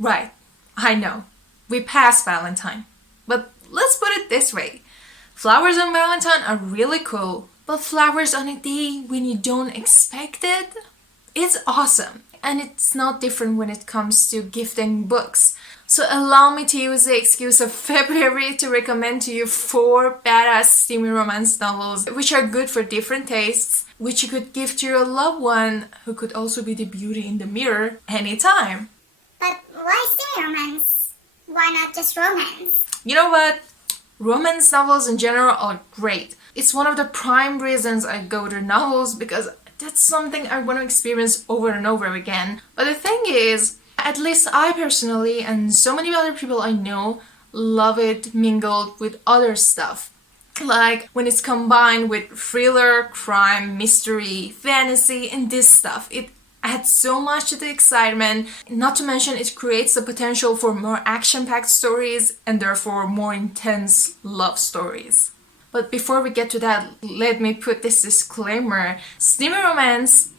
Right, I know. We passed Valentine. But let's put it this way. Flowers on Valentine are really cool, but flowers on a day when you don't expect it? It's awesome. And it's not different when it comes to gifting books. So allow me to use the excuse of February to recommend to you 4 badass steamy romance novels, which are good for different tastes, which you could give to your loved one, who could also be the beauty in the mirror, anytime. But why steamy romance? Why not just romance? You know what? Romance novels in general are great. It's one of the prime reasons I go to novels, because that's something I want to experience over and over again. But the thing is, at least I personally, and so many other people I know, love it mingled with other stuff. Like when it's combined with thriller, crime, mystery, fantasy, and this stuff. It adds so much to the excitement. Not to mention it creates the potential for more action-packed stories and therefore more intense love stories. But before we get to that, let me put this disclaimer. Steamy romance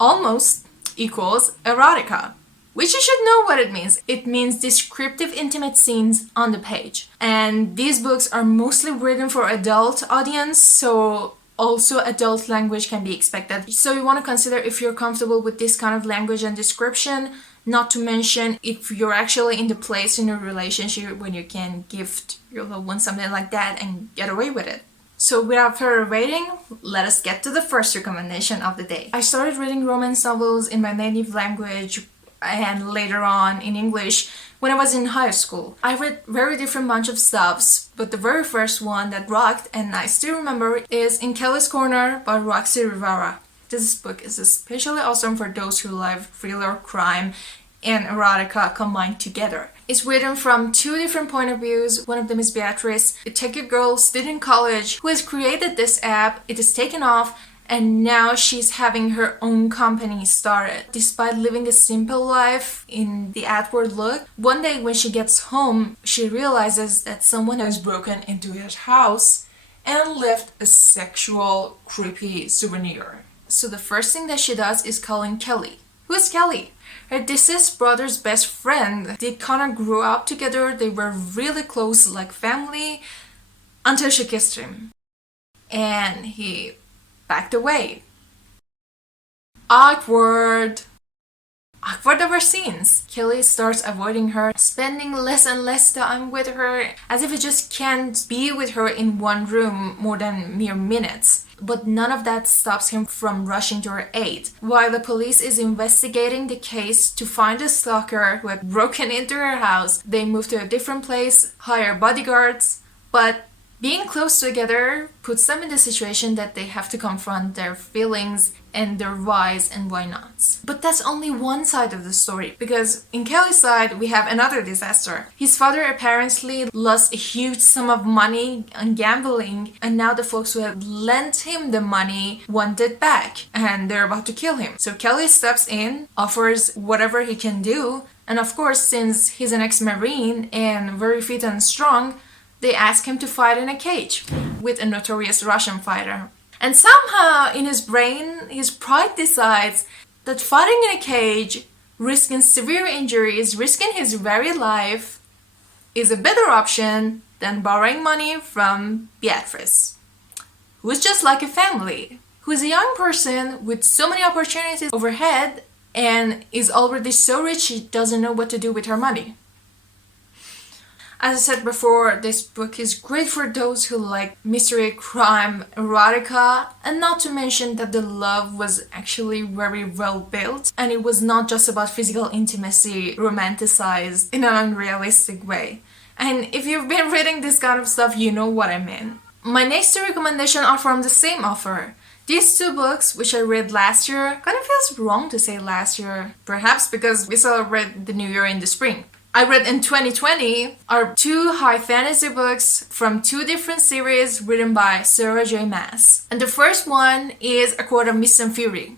almost equals erotica. Which you should know what it means. It means descriptive intimate scenes on the page. And these books are mostly written for adult audience, so also adult language can be expected. So you want to consider if you're comfortable with this kind of language and description, not to mention if you're actually in the place in a relationship when you can gift your loved one something like that and get away with it. So without further waiting, let us get to the first recommendation of the day. I started reading romance novels in my native language and later on in English when I was in high school. I read very different bunch of stuffs, but the very first one that rocked and I still remember is In Kelly's Corner by Roxy Rivera. This book is especially awesome for those who love thriller, crime, and erotica combined together. It's written from 2 different point of views. One of them is Beatrice, a techie girl still in college who has created this app. It is taken off and now she's having her own company started. Despite living a simple life in the outward look, one day when she gets home, she realizes that someone has broken into her house and left a sexual, creepy souvenir. So the first thing that she does is calling Kelly. Who is Kelly? Her deceased brother's best friend. They kind of grew up together, they were really close, like family, until she kissed him. And he backed away. Awkward. Awkward ever since. Kelly starts avoiding her, spending less and less time with her, as if he just can't be with her in one room more than mere minutes. But none of that stops him from rushing to her aid. While the police is investigating the case to find the stalker who had broken into her house, they move to a different place, hire bodyguards, but being close together puts them in the situation that they have to confront their feelings and their whys and why nots. But that's only one side of the story, because in Kelly's side we have another disaster. His father apparently lost a huge sum of money on gambling, and now the folks who had lent him the money want it back, and they're about to kill him. So Kelly steps in, offers whatever he can do, and of course, since he's an ex-Marine and very fit and strong, they ask him to fight in a cage with a notorious Russian fighter. And somehow in his brain, his pride decides that fighting in a cage, risking severe injuries, risking his very life, is a better option than borrowing money from Beatrice, who is just like a family, who is a young person with so many opportunities overhead and is already so rich she doesn't know what to do with her money. As I said before, this book is great for those who like mystery, crime, erotica, and not to mention that the love was actually very well built and it was not just about physical intimacy romanticized in an unrealistic way. And if you've been reading this kind of stuff, you know what I mean. My next 2 recommendations are from the same author. These 2 books, which I read last year, kind of feels wrong to say last year, perhaps because we celebrate the new year in the spring. I read in 2020 are 2 high fantasy books from 2 different series written by Sarah J. Maas. And the first one is A Court of Mist and Fury.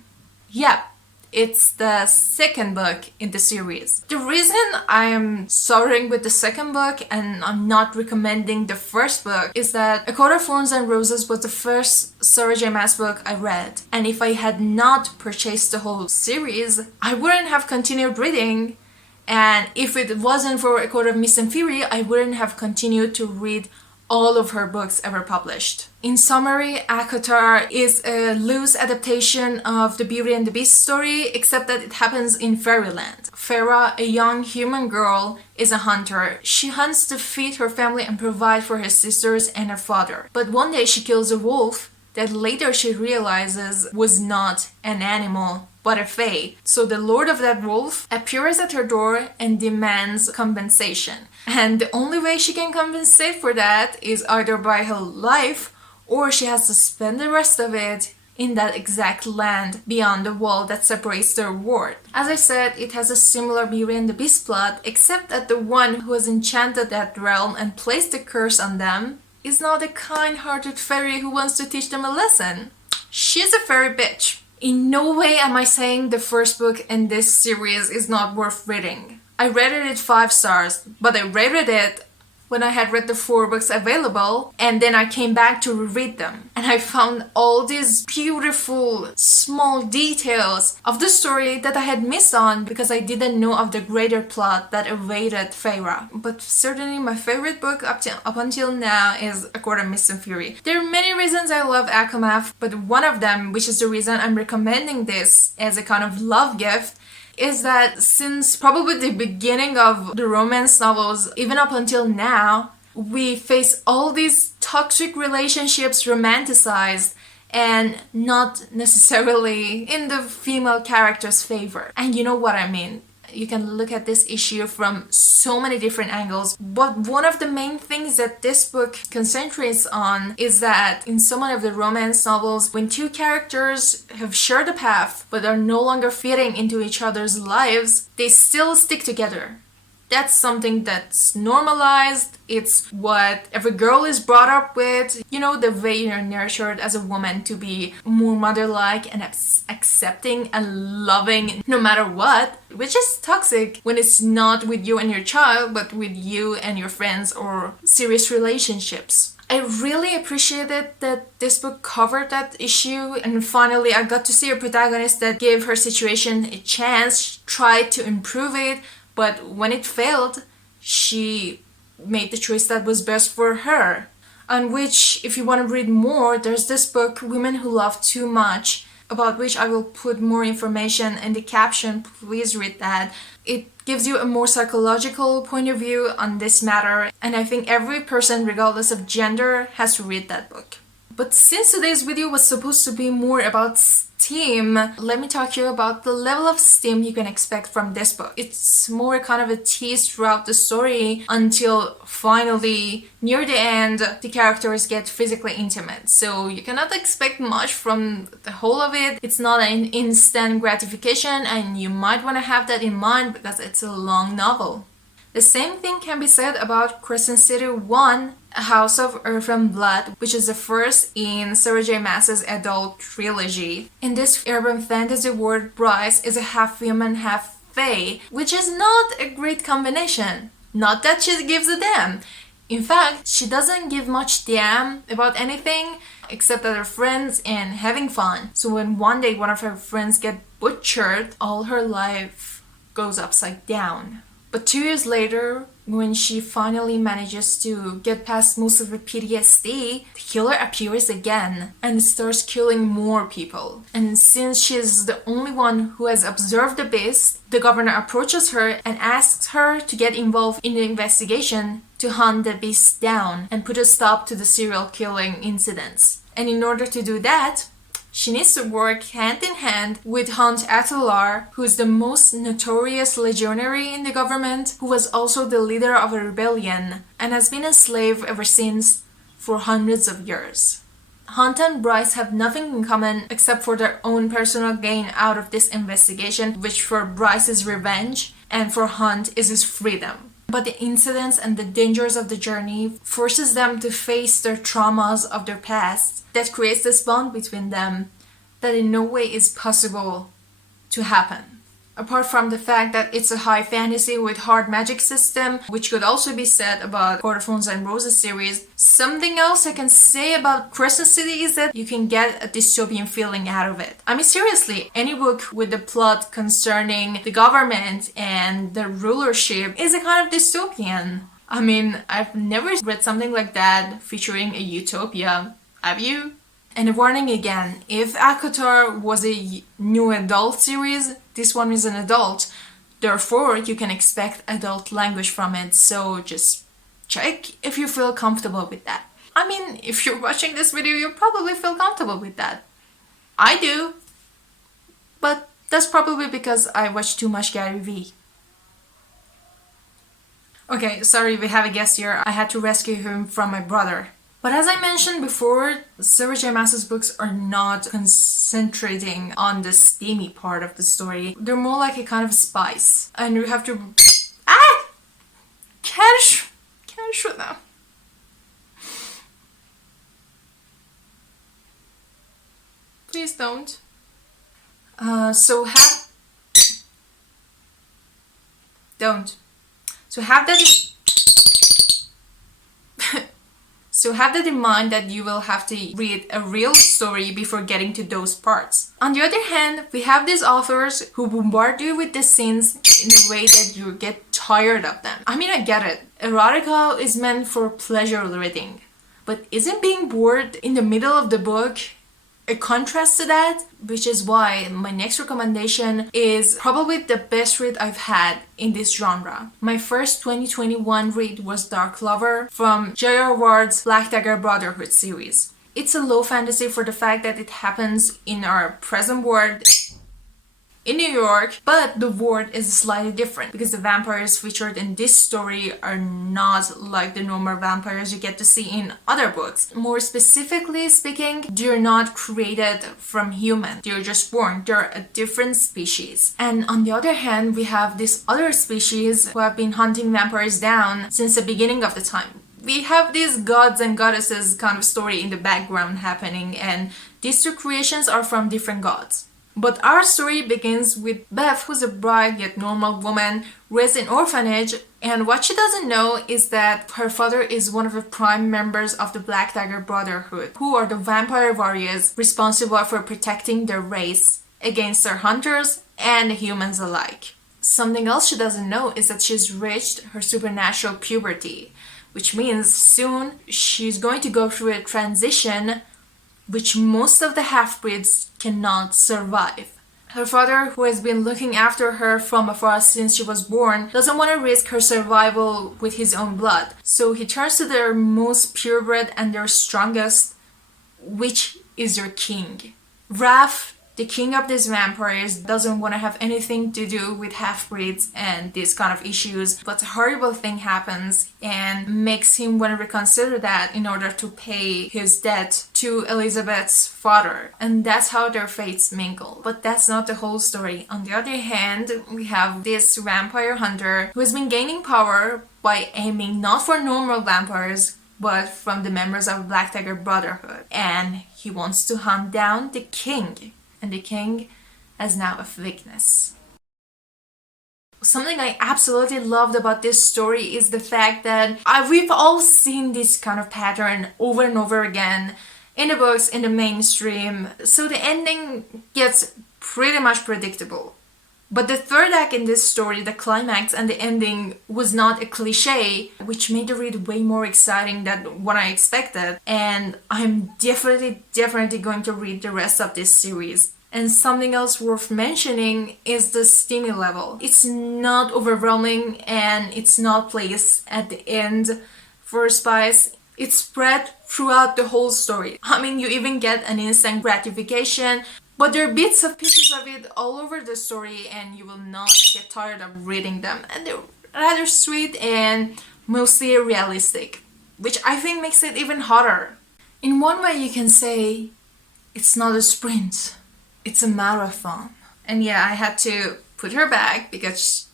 Yep, it's the second book in the series. The reason I am starting with the second book and I'm not recommending the first book is that A Court of Thorns and Roses was the first Sarah J. Maas book I read. And if I had not purchased the whole series, I wouldn't have continued reading. And if it wasn't for A Court of Mist and Fury, I wouldn't have continued to read all of her books ever published. In summary, ACOTAR is a loose adaptation of the Beauty and the Beast story, except that it happens in fairyland. Feyre, a young human girl, is a hunter. She hunts to feed her family and provide for her sisters and her father. But one day she kills a wolf that later she realizes was not an animal, but a fae. So the lord of that wolf appears at her door and demands compensation. And the only way she can compensate for that is either by her life, or she has to spend the rest of it in that exact land beyond the wall that separates their world. As I said, it has a similar Beauty and the Beast plot, except that the one who has enchanted that realm and placed the curse on them is not a kind-hearted fairy who wants to teach them a lesson. She's a fairy bitch. In no way am I saying the first book in this series is not worth reading. I rated it 5 stars, but I rated it when I had read the 4 books available, and then I came back to reread them. And I found all these beautiful small details of the story that I had missed on because I didn't know of the greater plot that awaited Feyre. But certainly my favorite book up until now is A Court of Mist and Fury. There are many reasons I love ACOMAF, but one of them, which is the reason I'm recommending this as a kind of love gift, is that since probably the beginning of the romance novels, even up until now, we face all these toxic relationships romanticized and not necessarily in the female character's favor. And you know what I mean. You can look at this issue from so many different angles, but one of the main things that this book concentrates on is that in some of the romance novels, when 2 characters have shared a path but are no longer fitting into each other's lives, they still stick together. That's something that's normalized. It's what every girl is brought up with. You know, the way you're nurtured as a woman to be more mother-like and accepting and loving no matter what, which is toxic when it's not with you and your child, but with you and your friends or serious relationships. I really appreciated that this book covered that issue, and finally I got to see a protagonist that gave her situation a chance, tried to improve it, but when it failed, she made the choice that was best for her. On which, if you want to read more, there's this book, Women Who Love Too Much, about which I will put more information in the caption. Please read that. It gives you a more psychological point of view on this matter, and I think every person, regardless of gender, has to read that book. But since today's video was supposed to be more about steam, let me talk to you about the level of steam you can expect from this book. It's more kind of a tease throughout the story until finally, near the end, the characters get physically intimate. So you cannot expect much from the whole of it. It's not an instant gratification, and you might want to have that in mind because it's a long novel. The same thing can be said about Crescent City 1, A House of Earth and Blood, which is the first in Sarah J. Maas's adult trilogy. In this urban fantasy world, Bryce is a half-human, half-fae, which is not a great combination. Not that she gives a damn. In fact, she doesn't give much damn about anything except that her friends and having fun. So when one day one of her friends get butchered, all her life goes upside down. But 2 years later, when she finally manages to get past most of her PTSD, the killer appears again and starts killing more people. And since she's the only one who has observed the beast, the governor approaches her and asks her to get involved in the investigation to hunt the beast down and put a stop to the serial killing incidents. And in order to do that, she needs to work hand in hand with Hunt Attilar, who is the most notorious legionary in the government, who was also the leader of a rebellion and has been a slave ever since for hundreds of years. Hunt and Bryce have nothing in common except for their own personal gain out of this investigation, which for Bryce is revenge and for Hunt is his freedom. But the incidents and the dangers of the journey forces them to face their traumas of their past that creates this bond between them that in no way is possible to happen. Apart from the fact that it's a high fantasy with hard magic system, which could also be said about Court of Thorns and Roses series, something else I can say about Crescent City is that you can get a dystopian feeling out of it. I mean, seriously, any book with the plot concerning the government and the rulership is a kind of dystopian. I mean, I've never read something like that featuring a utopia. Have you? And a warning again, if ACOTAR was a new adult series, this one is an adult. Therefore, you can expect adult language from it, so just check if you feel comfortable with that. I mean, if you're watching this video, you probably feel comfortable with that. I do. But that's probably because I watch too much Gary Vee. Okay, sorry, we have a guest here. I had to rescue him from my brother. But as I mentioned before, Sarah J. Maas's books are not concentrating on the steamy part of the story. They're more like a kind of spice. And you have to... Can't shoot them. Please don't. Don't. So have that... So have that in mind that you will have to read a real story before getting to those parts. On the other hand, we have these authors who bombard you with the scenes in a way that you get tired of them. I mean, I get it. Erotica is meant for pleasure reading. But isn't being bored in the middle of the book a contrast to that? Which is why my next recommendation is probably the best read I've had in this genre. My first 2021 read was Dark Lover from J.R. Ward's Black Dagger Brotherhood series. It's a low fantasy for the fact that it happens in our present world in New York, but the world is slightly different because the vampires featured in this story are not like the normal vampires you get to see in other books. More specifically speaking, they're not created from humans. They're just born. They're a different species. And on the other hand, we have this other species who have been hunting vampires down since the beginning of the time. We have these gods and goddesses kind of story in the background happening, and these two creations are from different gods. But our story begins with Beth, who's a bright yet normal woman raised in orphanage, and what she doesn't know is that her father is one of the prime members of the Black Dagger Brotherhood, who are the vampire warriors responsible for protecting their race against their hunters and humans alike. Something else she doesn't know is that she's reached her supernatural puberty, which means soon she's going to go through a transition which most of the half-breeds cannot survive. Her father, who has been looking after her from afar since she was born, doesn't want to risk her survival with his own blood. So he turns to their most purebred and their strongest, which is their king. Raph, the king of these vampires, doesn't want to have anything to do with half-breeds and these kind of issues, but a horrible thing happens and makes him want to reconsider that in order to pay his debt to Elizabeth's father. And that's how their fates mingle. But that's not the whole story. On the other hand, we have this vampire hunter who has been gaining power by aiming not for normal vampires, but from the members of Black Dagger Brotherhood. And he wants to hunt down the king. And the king has now a weakness. Something I absolutely loved about this story is the fact that we've all seen this kind of pattern over and over again in the books, in the mainstream, so the ending gets pretty much predictable. But the third act in this story, the climax and the ending, was not a cliche, which made the read way more exciting than what I expected. And I'm definitely going to read the rest of this series. And something else worth mentioning is the steamy level. It's not overwhelming and it's not placed at the end for spice. It's spread throughout the whole story. I mean, you even get an instant gratification. But there are bits of pieces of it all over the story and you will not get tired of reading them. And they're rather sweet and mostly realistic, which I think makes it even hotter. In one way you can say, it's not a sprint, it's a marathon. And yeah, I had to put her back because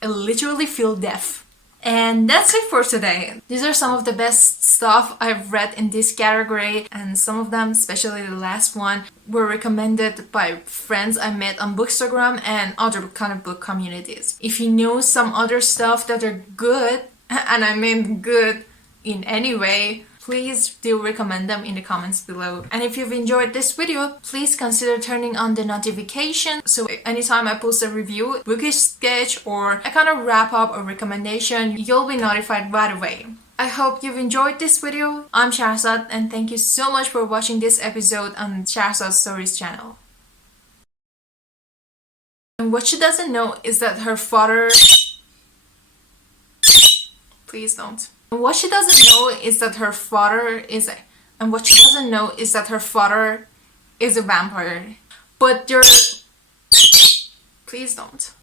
I literally feel deaf. And that's it for today. These are some of the best stuff I've read in this category, and some of them, especially the last one, were recommended by friends I met on Bookstagram and other comic book communities. If you know some other stuff that are good, and I mean good in any way, please do recommend them in the comments below. And if you've enjoyed this video, please consider turning on the notification so anytime I post a review, bookish sketch, or a kind of wrap up or recommendation, you'll be notified right away. I hope you've enjoyed this video. I'm Shahrzad, and thank you so much for watching this episode on Shahrzad Stories channel. And what she doesn't know is that her father... Please don't. And what she doesn't know is that her father is a... And what she doesn't know is that her father is a vampire. But you're... Please don't.